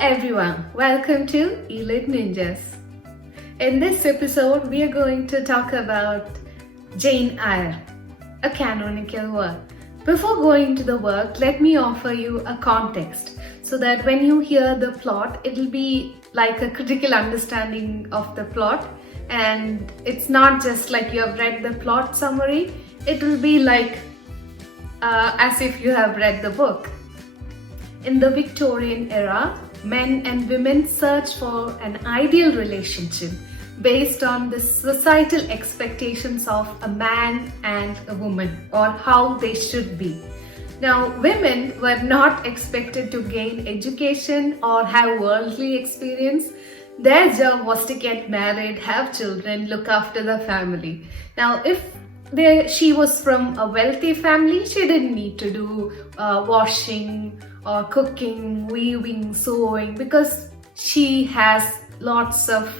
everyone, welcome to E-Litt Ninjas. In this episode, we are going to talk about Jane Eyre, a canonical work. Before going to the work, let me offer you a context so that when you hear the plot, it'll be like a critical understanding of the plot, and it's not just like you have read the plot summary, it will be like as if you have read the book. In the Victorian era, men and women search for an ideal relationship based on the societal expectations of a man and a woman, or how they should be. Now, women were not expected to gain education or have worldly experience. Their job was to get married, have children, look after the family. Now, if she was from a wealthy family, she didn't need to do washing or cooking, weaving, sewing, because she has lots of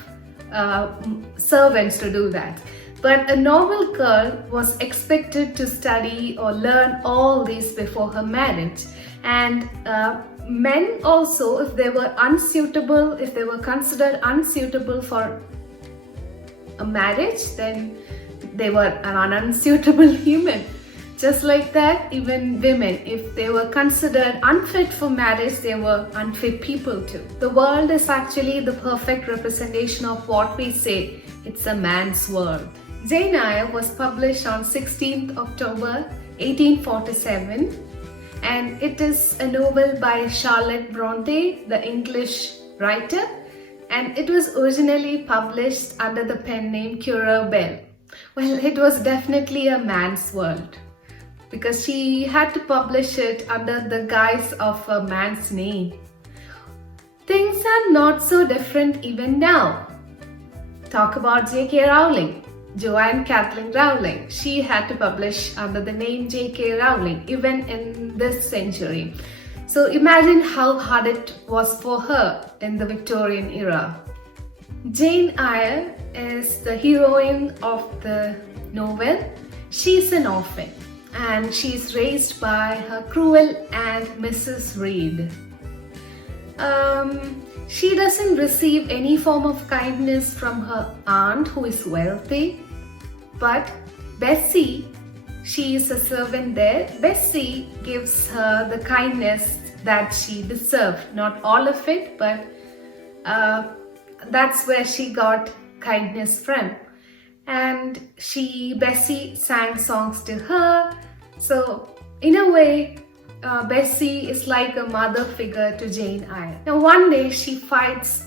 servants to do that. But a normal girl was expected to study or learn all this before her marriage. And men also, if they were unsuitable, if they were considered unsuitable for a marriage, then they were an unsuitable human. Just like that, even women, if they were considered unfit for marriage, they were unfit people too. The world is actually the perfect representation of what we say. It's a man's world. Jane Eyre was published on 16th October 1847, and it is a novel by Charlotte Bronte, the English writer, and it was originally published under the pen name Currer Bell. Well, it was definitely a man's world, because she had to publish it under the guise of a man's name. Things are not so different even now. Talk about J.K. Rowling, Joanne Kathleen Rowling. She had to publish under the name J.K. Rowling even in this century. So imagine how hard it was for her in the Victorian era. Jane Eyre is the heroine of the novel. She's an orphan, and she's raised by her cruel aunt, Mrs. Reed. She doesn't receive any form of kindness from her aunt, who is wealthy, but Bessie, she is a servant there. Bessie gives her the kindness that she deserved. Not all of it, but that's where she got kindness from. And Bessie sang songs to her. So in a way, Bessie is like a mother figure to Jane Eyre. Now one day she fights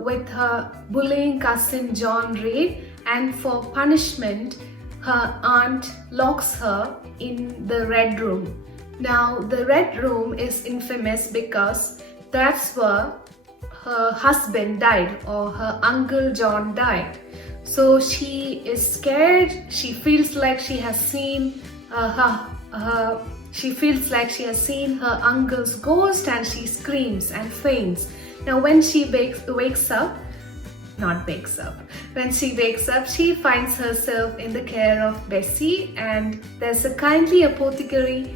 with her bullying cousin John Reed, and for punishment her aunt locks her in the Red Room. Now the Red Room is infamous because that's where her husband died, or her uncle John died. So she is scared. She feels like she has seen her uncle's ghost, and she screams and faints. Now when she wakes up, she finds herself in the care of Bessie, and there's a kindly apothecary,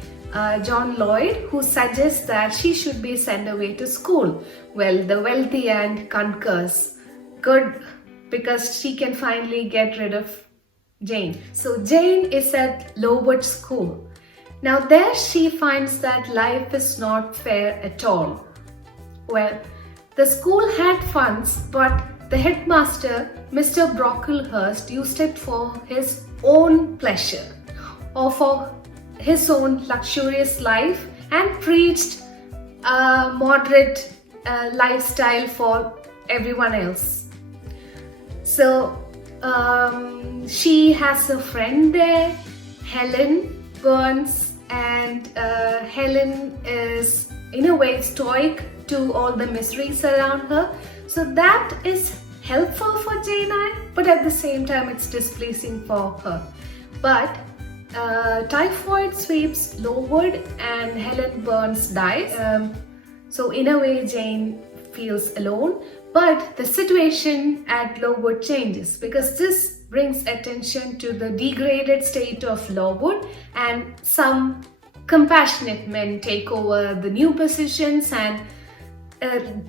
John Lloyd, who suggests that she should be sent away to school. Well, the wealthy aunt concurs. Good, because she can finally get rid of Jane. So Jane is at Lowood School. Now there she finds that life is not fair at all. Well, the school had funds, but the headmaster, Mr. Brocklehurst, used it for his own pleasure or for his own luxurious life, and preached a moderate lifestyle for everyone else. So she has a friend there, Helen Burns, and Helen is in a way stoic to all the miseries around her. So that is helpful for Jane Eyre, but at the same time it's displeasing for her. But typhoid sweeps Lowood and Helen Burns dies. So in a way Jane feels alone, but the situation at Lowood changes, because this brings attention to the degraded state of Lowood, and some compassionate men take over the new positions, and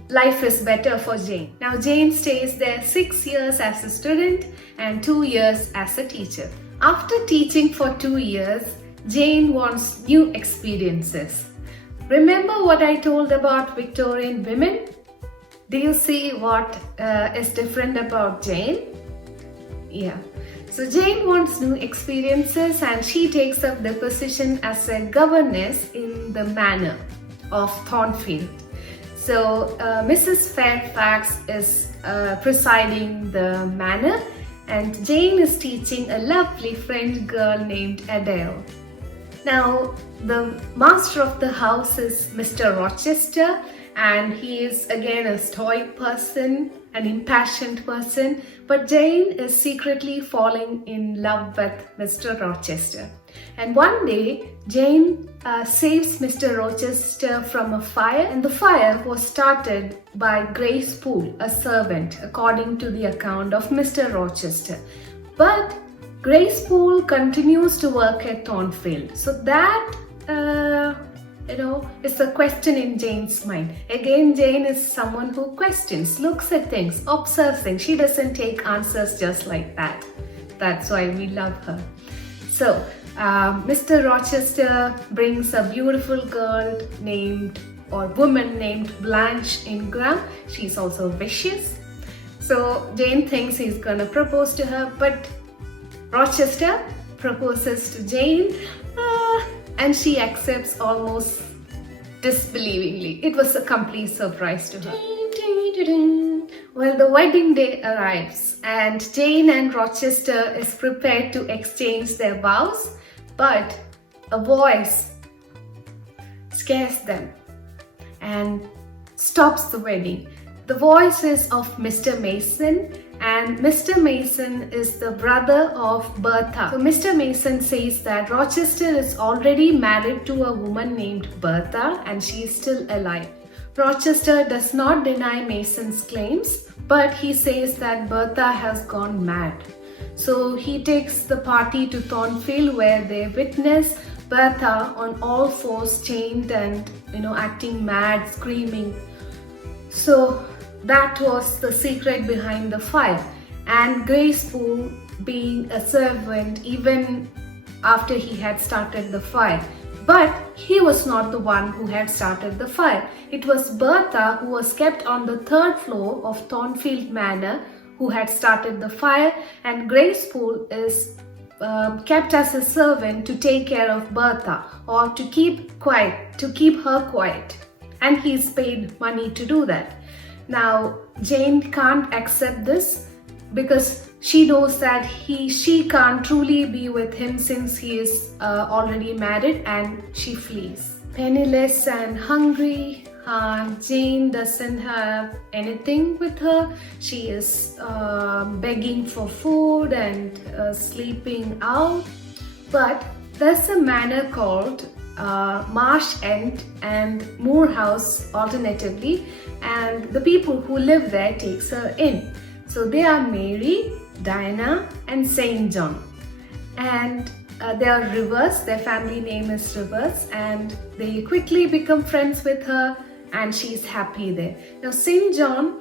life is better for Jane. Now Jane stays there 6 years as a student and 2 years as a teacher. After teaching for 2 years, Jane wants new experiences. Remember what I told about Victorian women? Do you see what is different about Jane? Yeah. So Jane wants new experiences and she takes up the position as a governess in the manor of Thornfield. So Mrs. Fairfax is presiding the manor and Jane is teaching a lovely French girl named Adele. Now the master of the house is Mr. Rochester, and he is again a stoic person, an impassioned person, but Jane is secretly falling in love with Mr. Rochester. And one day Jane saves Mr. Rochester from a fire, and the fire was started by Grace Poole, a servant, according to the account of Mr. Rochester. But Grace Poole continues to work at Thornfield. So that is a question in Jane's mind. Again, Jane is someone who questions, looks at things, observes things. She doesn't take answers just like that. That's why we love her. So Mr. Rochester brings a beautiful girl woman named Blanche Ingram. She's also vicious. So Jane thinks he's gonna propose to her, but Rochester proposes to Jane and she accepts almost disbelievingly. It was a complete surprise to her. Well, the wedding day arrives and Jane and Rochester is prepared to exchange their vows, but a voice scares them and stops the wedding. The voice is of Mr. Mason, and Mr. Mason is the brother of Bertha. So Mr. Mason says that Rochester is already married to a woman named Bertha and she is still alive. Rochester does not deny Mason's claims, but he says that Bertha has gone mad. So he takes the party to Thornfield where they witness Bertha on all fours chained and acting mad, screaming. So that was the secret behind the fire. And Grace Poole being a servant even after he had started the fire. But he was not the one who had started the fire. It was Bertha, who was kept on the 3rd floor of Thornfield Manor, who had started the fire, and Grace Poole is kept as a servant to take care of Bertha, or to keep her quiet. And he's paid money to do that. Now Jane can't accept this because she knows that she can't truly be with him since he is already married, and she flees. Penniless and hungry, Jane doesn't have anything with her. She is begging for food and sleeping out. But there's a manor called Marsh End and Moor House alternatively, and the people who live there takes her in. So they are Mary, Diana and Saint John, and they are Rivers. Their family name is Rivers, and they quickly become friends with her and she's happy there. Now Saint John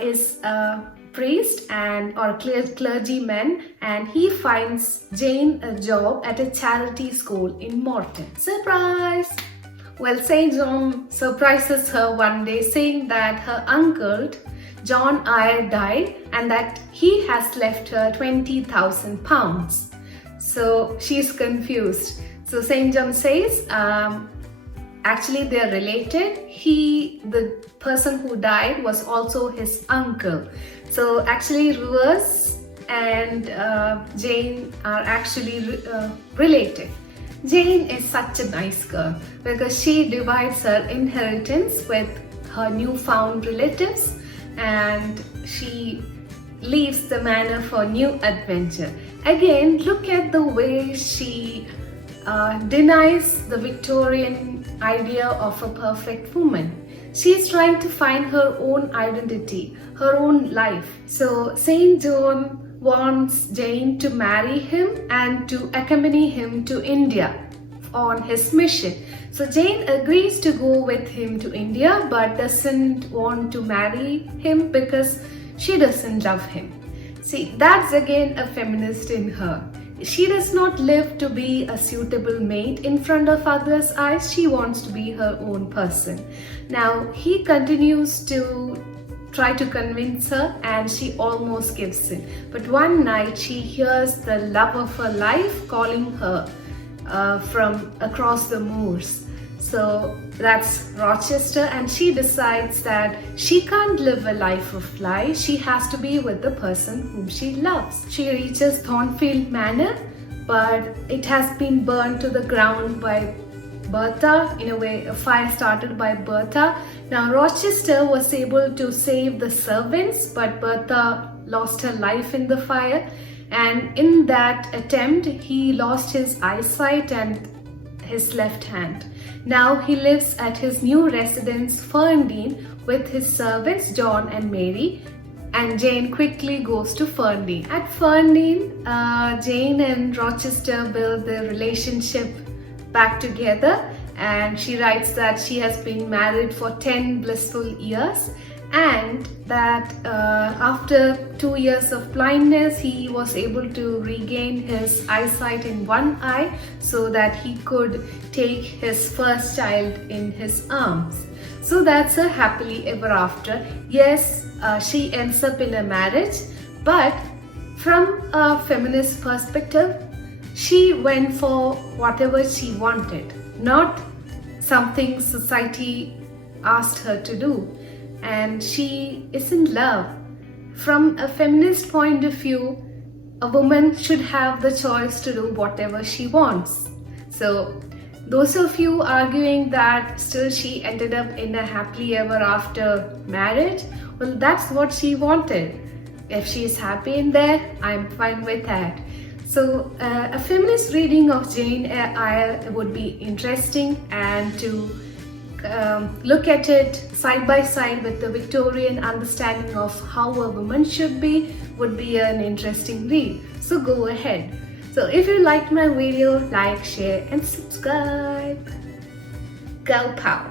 is a priest or clergyman, and he finds Jane a job at a charity school in Morton. Surprise! Well, St. John surprises her one day saying that her uncle Jane Eyre died and that he has left her £20,000. So she's confused. So St. John says actually they're related. The person who died was also his uncle. So actually Rivers and Jane are actually related. Jane is such a nice girl because she divides her inheritance with her newfound relatives, and she leaves the manor for new adventure. Again, look at the way she denies the Victorian idea of a perfect woman. She's trying to find her own identity, her own life. So Saint John wants Jane to marry him and to accompany him to India on his mission. So Jane agrees to go with him to India but doesn't want to marry him because she doesn't love him. See, that's again a feminist in her. She does not live to be a suitable mate in front of others' eyes. She wants to be her own person. Now, he continues to try to convince her and she almost gives in. But one night she hears the love of her life calling her from across the moors. So that's Rochester, and she decides that she can't live a life of lies. She has to be with the person whom she loves. She reaches Thornfield Manor, but it has been burned to the ground by Bertha. In a way, a fire started by Bertha. Now Rochester was able to save the servants, but Bertha lost her life in the fire, and in that attempt he lost his eyesight and his left hand. Now he lives at his new residence Ferndean with his servants John and Mary, and Jane quickly goes to Ferndean. At Ferndean, Jane and Rochester build their relationship back together, and she writes that she has been married for 10 blissful years, and that after 2 years of blindness he was able to regain his eyesight in one eye so that he could take his first child in his arms. So that's a happily ever after. Yes, she ends up in a marriage, but from a feminist perspective, she went for whatever she wanted, not something society asked her to do. And she is in love. From a feminist point of view, a woman should have the choice to do whatever she wants. So those of you arguing that still she ended up in a happily ever after marriage, well, that's what she wanted. If she is happy in there, I'm fine with that. So a feminist reading of Jane Eyre would be interesting, and to look at it side by side with the Victorian understanding of how a woman should be would be an interesting read. So go ahead. So if you liked my video, like, share and subscribe. Girl power.